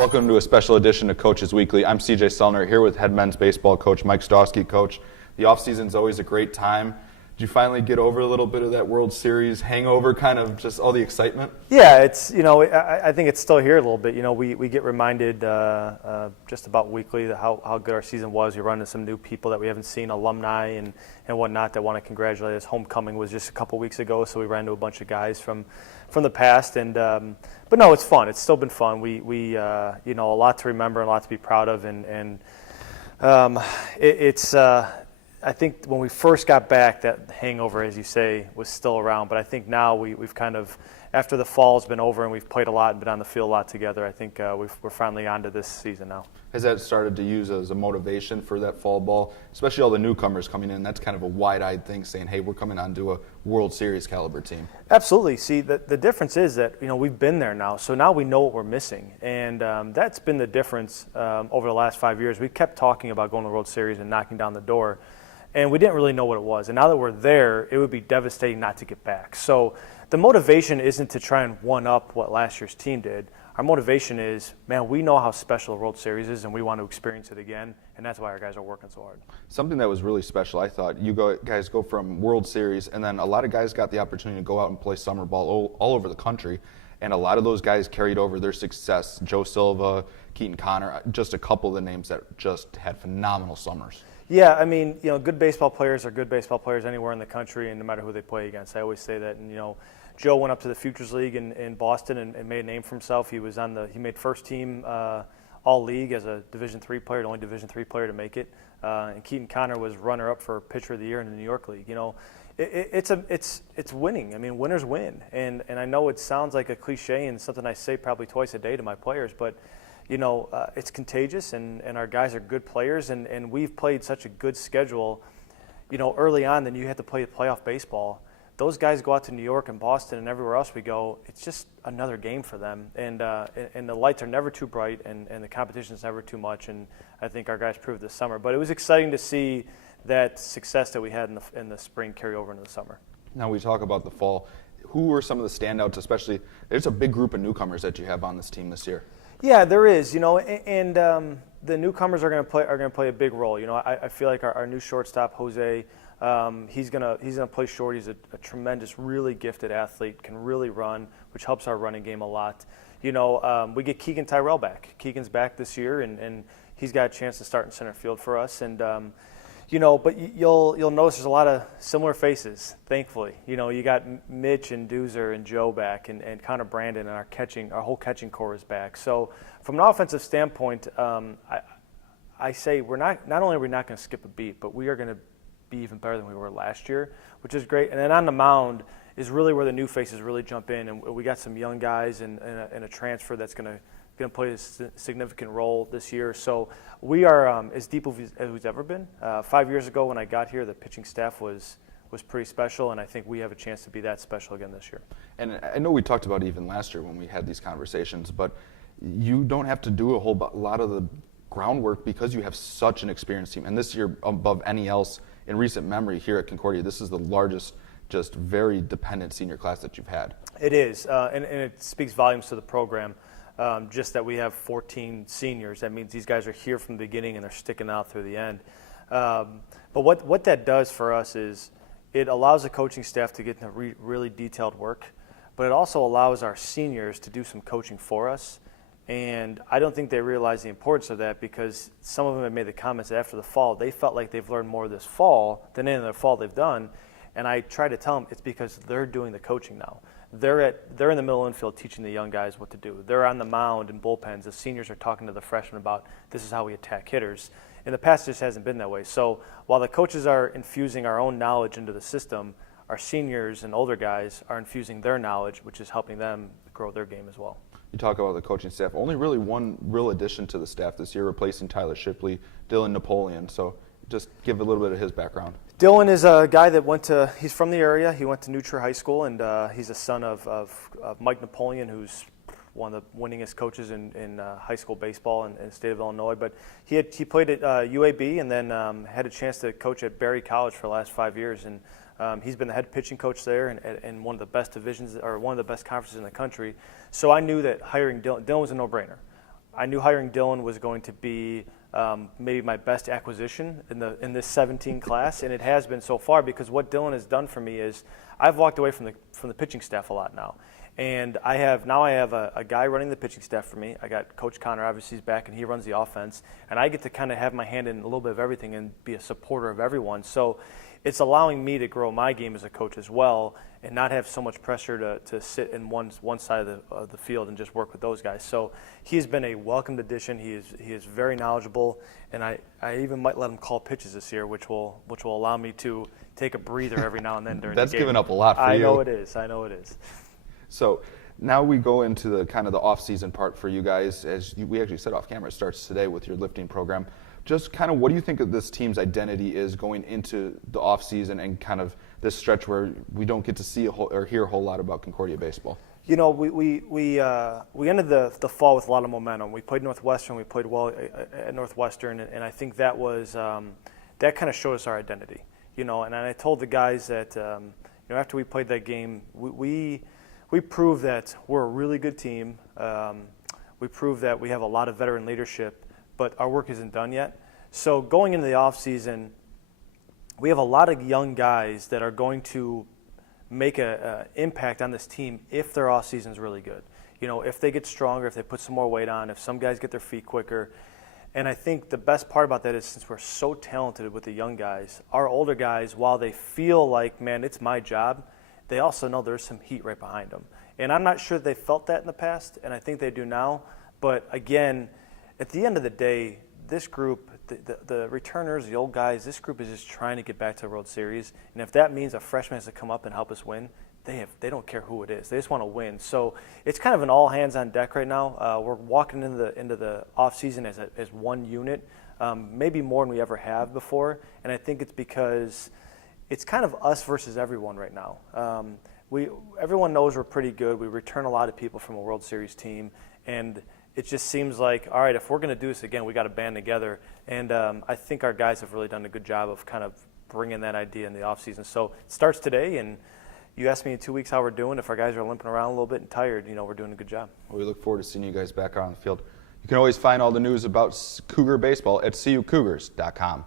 Welcome to a special edition of Coaches Weekly. I'm CJ Selner here with head men's baseball coach Mike Stosky. Coach, the offseason's always a great time. Did you finally get over a little bit of that World Series hangover, kind of just all the excitement? Yeah, I think it's still here a little bit. We get reminded just about weekly how good our season was. We run into some new people that we haven't seen, alumni and whatnot, that want to congratulate us. Homecoming was just a couple weeks ago, so we ran into a bunch of guys from the past. But no, it's fun. It's still been fun. We a lot to remember and a lot to be proud of, I think when we first got back, that hangover, as you say, was still around. But I think now we've kind of, after the fall's been over and we've played a lot and been on the field a lot together, I think we're finally on to this season now. Has that started to use as a motivation for that fall ball, especially all the newcomers coming in? That's kind of a wide-eyed thing, saying, hey, we're coming on to a World Series caliber team. Absolutely. See, the difference is that we've been there now, so now we know what we're missing. And that's been the difference over the last 5 years. We kept talking about going to the World Series and knocking down the door, and we didn't really know what it was. And now that we're there, it would be devastating not to get back. So the motivation isn't to try and one-up what last year's team did. Our motivation is, man, we know how special the World Series is, and we want to experience it again, and that's why our guys are working so hard. Something that was really special, I thought, guys go from World Series, and then a lot of guys got the opportunity to go out and play summer ball all over the country, and a lot of those guys carried over their success. Joe Silva, Keaton Connor, just a couple of the names that just had phenomenal summers. Yeah, I mean, good baseball players are good baseball players anywhere in the country, and no matter who they play against. I always say that. And Joe went up to the Futures League in Boston and made a name for himself. He made first team All League as a Division III player, the only Division III player to make it. And Keaton Connor was runner up for Pitcher of the Year in the New York League. It's winning. I mean, winners win. And I know it sounds like a cliche and something I say probably twice a day to my players, but it's contagious, and our guys are good players, and we've played such a good schedule, early on. Then you have to play playoff baseball. Those guys go out to New York and Boston and everywhere else we go. It's just another game for them, and the lights are never too bright, and the competition is never too much. And I think our guys proved this summer. But it was exciting to see that success that we had in the spring carry over into the summer. Now we talk about the fall. Who were some of the standouts? Especially, there's a big group of newcomers that you have on this team this year. Yeah, there is, and the newcomers are going to play a big role. I feel like our new shortstop Jose, he's gonna play short. He's a tremendous, really gifted athlete, can really run, which helps our running game a lot. We get Keegan Tyrell back. Keegan's back this year, and he's got a chance to start in center field for us. And but you'll notice there's a lot of similar faces, thankfully. You got Mitch and Doozer and Joe back, and Connor Brandon, and our whole catching core is back. So from an offensive standpoint, I say not only are we not going to skip a beat, but we are going to be even better than we were last year, which is great. And then on the mound is really where the new faces really jump in, and we got some young guys and a transfer that's going to play a significant role this year. So we are as deep as we've ever been. 5 years ago when I got here, the pitching staff was pretty special, and I think we have a chance to be that special again this year. And I know we talked about it even last year when we had these conversations, but you don't have to do a lot of the groundwork because you have such an experienced team. And this year, above any else in recent memory here at Concordia, this is the largest, just very dependent senior class that you've had. It is, and it speaks volumes to the program. Just that we have 14 seniors. That means these guys are here from the beginning and they're sticking out through the end. But what that does for us is it allows the coaching staff to get into really detailed work, but it also allows our seniors to do some coaching for us. And I don't think they realize the importance of that, because some of them have made the comments that after the fall, they felt like they've learned more this fall than any other fall they've done. And I try to tell them it's because they're doing the coaching now. They're in the middle infield teaching the young guys what to do. They're on the mound and bullpens. The seniors are talking to the freshmen about this is how we attack hitters. In the past, it just hasn't been that way. So while the coaches are infusing our own knowledge into the system, our seniors and older guys are infusing their knowledge, which is helping them grow their game as well. You talk about the coaching staff. Only really one real addition to the staff this year, replacing Tyler Shipley, Dylan Napoleon. So just give a little bit of his background. Dylan is a guy that he's from the area. He went to New Trier High School, and he's a son of Mike Napoleon, who's one of the winningest coaches in high school baseball in the state of Illinois. But he played at UAB and then had a chance to coach at Berry College for the last 5 years. And he's been the head pitching coach there in one of the best divisions, or one of the best conferences in the country. So I knew that hiring Dylan was a no-brainer. I knew hiring Dylan was going to be maybe my best acquisition in this 17 class, and it has been so far, because what Dylan has done for me is I've walked away from the pitching staff a lot now. And I have a guy running the pitching staff for me. I got Coach Connor, obviously he's back, and he runs the offense. And I get to kind of have my hand in a little bit of everything and be a supporter of everyone. So it's allowing me to grow my game as a coach as well, and not have so much pressure to sit in one side of the field and just work with those guys. So he's been a welcomed addition. He is very knowledgeable, and I even might let him call pitches this year, which will allow me to take a breather every now and then during the game. That's giving up a lot for you. I know it is. So now we go into the kind of the off-season part for you guys. We actually said off camera, it starts today with your lifting program. Just kind of what do you think of this team's identity is going into the off-season and kind of this stretch where we don't get to see or hear a whole lot about Concordia baseball? You know, we ended the fall with a lot of momentum. We played Northwestern. We played well at Northwestern, and I think that was that kind of showed us our identity. You know, and I told the guys that after we played that game, we proved that we're a really good team. We proved that we have a lot of veteran leadership, but our work isn't done yet. So going into the offseason, we have a lot of young guys that are going to make an impact on this team if their offseason is really good. You know, if they get stronger, if they put some more weight on, if some guys get their feet quicker. And I think the best part about that is, since we're so talented with the young guys, our older guys, while they feel like, man, it's my job, they also know there's some heat right behind them. And I'm not sure they felt that in the past, and I think they do now. But again, at the end of the day, this group, the returners, the old guys, this group is just trying to get back to the World Series. And if that means a freshman has to come up and help us win, they don't care who it is. They just want to win. So it's kind of an all hands on deck right now. We're walking into the off season as one unit, maybe more than we ever have before. And I think it's because it's kind of us versus everyone right now. Everyone knows we're pretty good. We return a lot of people from a World Series team, and it just seems like, all right, if we're going to do this again, we got to band together. And I think our guys have really done a good job of kind of bringing that idea in the offseason. So it starts today, and you asked me in 2 weeks how we're doing. If our guys are limping around a little bit and tired, we're doing a good job. Well, we look forward to seeing you guys back on the field. You can always find all the news about Cougar baseball at cucougars.com.